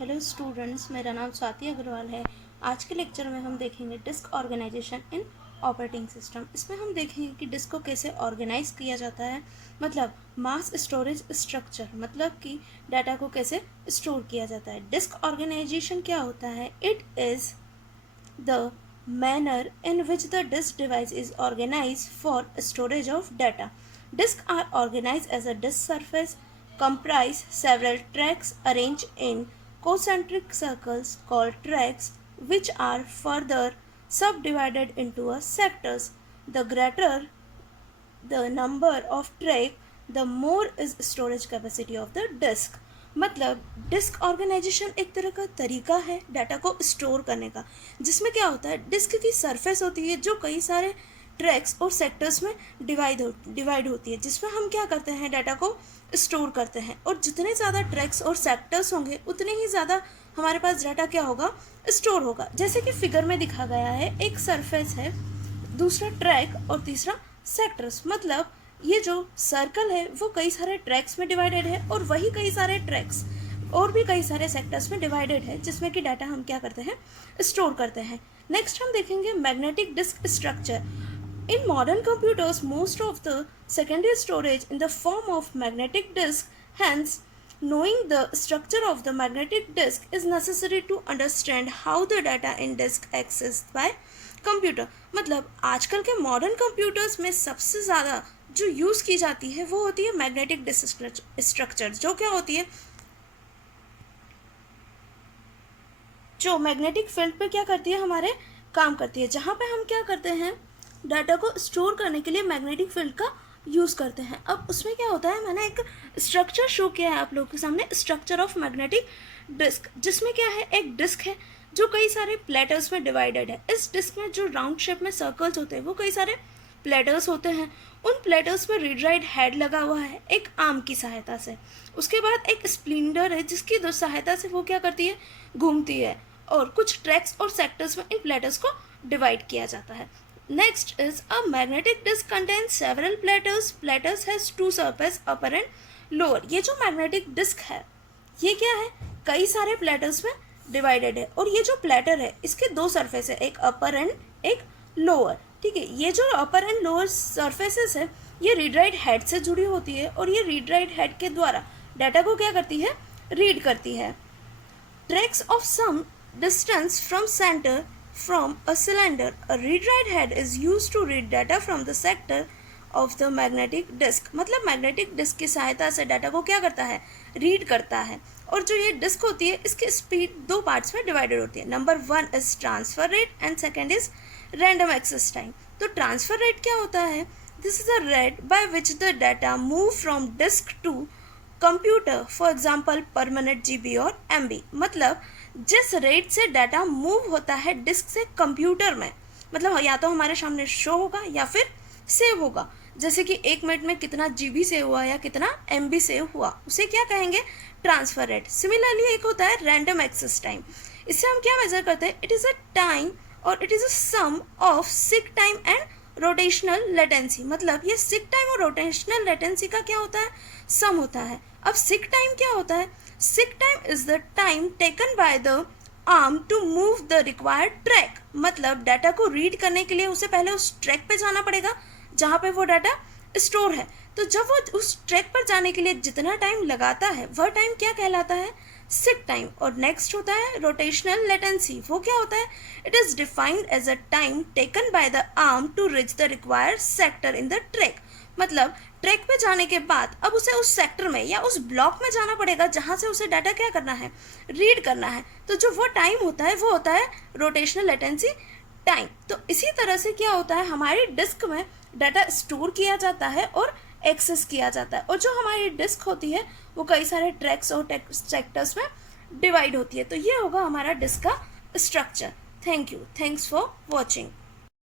Hello students, मेरा नाम स्वाति अग्रवाल है। आज के लेक्चर में हम देखेंगे डिस्क ऑर्गेनाइजेशन इन ऑपरेटिंग सिस्टम। इसमें हम देखेंगे कि डिस्क को कैसे ऑर्गेनाइज किया जाता है, मतलब मास स्टोरेज स्ट्रक्चर, मतलब कि डाटा को कैसे स्टोर किया जाता है। डिस्क ऑर्गेनाइजेशन क्या होता है? It is the manner in which the disk device is organized for storage of data. Disks are organized as a disk surface comprise several tracks arranged in concentric circles called tracks, which are further subdivided into a sectors. The greater the number of track, the more is storage capacity of the disk. मतलब disc organisation एक तरह का तरीका है data को store करने का, जिसमें क्या होता है, डिस्क की सरफेस होती है जो कई सारे ट्रैक्स और सेक्टर्स में डिवाइड होती है, जिसमें हम क्या करते हैं, डाटा को स्टोर करते हैं। और जितने ज़्यादा ट्रैक्स और सेक्टर्स होंगे उतने ही ज़्यादा हमारे पास डाटा क्या होगा, स्टोर होगा। जैसे कि फिगर में दिखा गया है, एक सरफेस है, दूसरा ट्रैक और तीसरा सेक्टर्स। मतलब ये जो सर्कल है वो कई सारे ट्रैक्स में डिवाइडेड है और वही कई सारे ट्रैक्स और भी कई सारे सेक्टर्स में डिवाइडेड है, जिसमें कि डाटा हम क्या करते हैं, स्टोर करते हैं। नेक्स्ट हम देखेंगे magnetic disk structure. In modern computers most of the secondary storage in the form of magnetic disk, hence knowing the structure of the magnetic disk is necessary to understand how the data in disk accessed by computer। मतलब आजकल के modern computers में सबसे ज़्यादा जो use की जाती है वो होती है मैग्नेटिक डिस्क स्ट्रक्चर, जो क्या होती है, जो मैग्नेटिक फील्ड पे क्या करती है, हमारे काम करती है, जहाँ पे हम क्या करते हैं, डाटा को स्टोर करने के लिए मैग्नेटिक फील्ड का यूज़ करते हैं। अब उसमें क्या होता है, मैंने एक स्ट्रक्चर शो किया है आप लोगों के सामने, स्ट्रक्चर ऑफ मैग्नेटिक डिस्क, जिसमें क्या है, एक डिस्क है जो कई सारे प्लेटर्स में डिवाइडेड है। इस डिस्क में जो राउंड शेप में सर्कल्स होते हैं वो कई सारे प्लेटर्स होते हैं। उन प्लेटर्स में रीड राइट हेड लगा हुआ है एक आर्म की सहायता से। उसके बाद एक स्प्लिंडर है जिसकी दो सहायता से वो क्या करती है, घूमती है, और कुछ ट्रैक्स और सेक्टर्स में इन प्लेटर्स को डिवाइड किया जाता है। Next is a magnetic disc contains several platters. Platters has two surface, upper and lower. ये जो magnetic disc है ये क्या है, कई सारे प्लेटर्स में डिवाइडेड है, और ये जो प्लेटर है इसके दो सरफेस है, एक अपर एंड एक लोअर। ठीक है, ये जो अपर एंड लोअर सरफेसेस है ये रीड राइट हेड से जुड़ी होती है, और ये रीड राइट हेड के द्वारा डाटा को क्या करती है, रीड करती है। Tracks of some distance from centre from a cylinder, a read-write head is used to read data from the sector of the magnetic disk। मतलब मैग्नेटिक डिस्क की सहायता से डाटा को क्या करता है, रीड करता है। और जो ये डिस्क होती है इसकी स्पीड दो पार्ट्स में डिवाइडेड होती है। Number 1 is transfer rate and second is random access time. तो ट्रांसफर रेट क्या होता है, this is a rate by which the data move from disk to computer, for example per minute GB और MB। मतलब जिस rate से data move होता है डिस्क से कंप्यूटर में, मतलब या तो हमारे सामने शो होगा या फिर सेव होगा। जैसे कि 1 मिनट में कितना GB सेव हुआ या कितना MB सेव हुआ, उसे क्या कहेंगे, ट्रांसफर रेट। सिमिलरली एक होता है रैंडम एक्सेस टाइम। इससे हम क्या मेजर करते हैं, इट इज़ अ टाइम और it is a sum of seek time and rotational latency. मतलब ये सीक टाइम और रोटेशनल लेटेंसी का क्या होता है, सम होता है। अब सीक टाइम क्या होता है, seek time is the time taken by the arm to move the required track. मतलब डाटा को रीड करने के लिए उसे पहले उस ट्रैक पे जाना पड़ेगा जहाँ पे वो डाटा स्टोर है। तो जब वो उस ट्रैक पर जाने के लिए जितना टाइम लगाता है वह टाइम क्या कहलाता है, सीक टाइम। और नेक्स्ट होता है रोटेशनल लेटेंसी। वो क्या होता है, it is defined as a time taken by the arm to reach the required sector in the track. मतलब ट्रैक पे जाने के बाद अब उसे उस सेक्टर में या उस ब्लॉक में जाना पड़ेगा जहाँ से उसे डाटा क्या करना है, रीड करना है। तो जो वो टाइम होता है वो होता है रोटेशनल लेटेंसी टाइम। तो इसी तरह से क्या होता है, हमारी डिस्क में डाटा स्टोर किया जाता है और एक्सेस किया जाता है, और जो हमारी डिस्क होती है वो कई सारे ट्रैक्स और सेक्टर्स में डिवाइड होती है। तो ये होगा हमारा डिस्क का structure. Thank you, thanks for watching.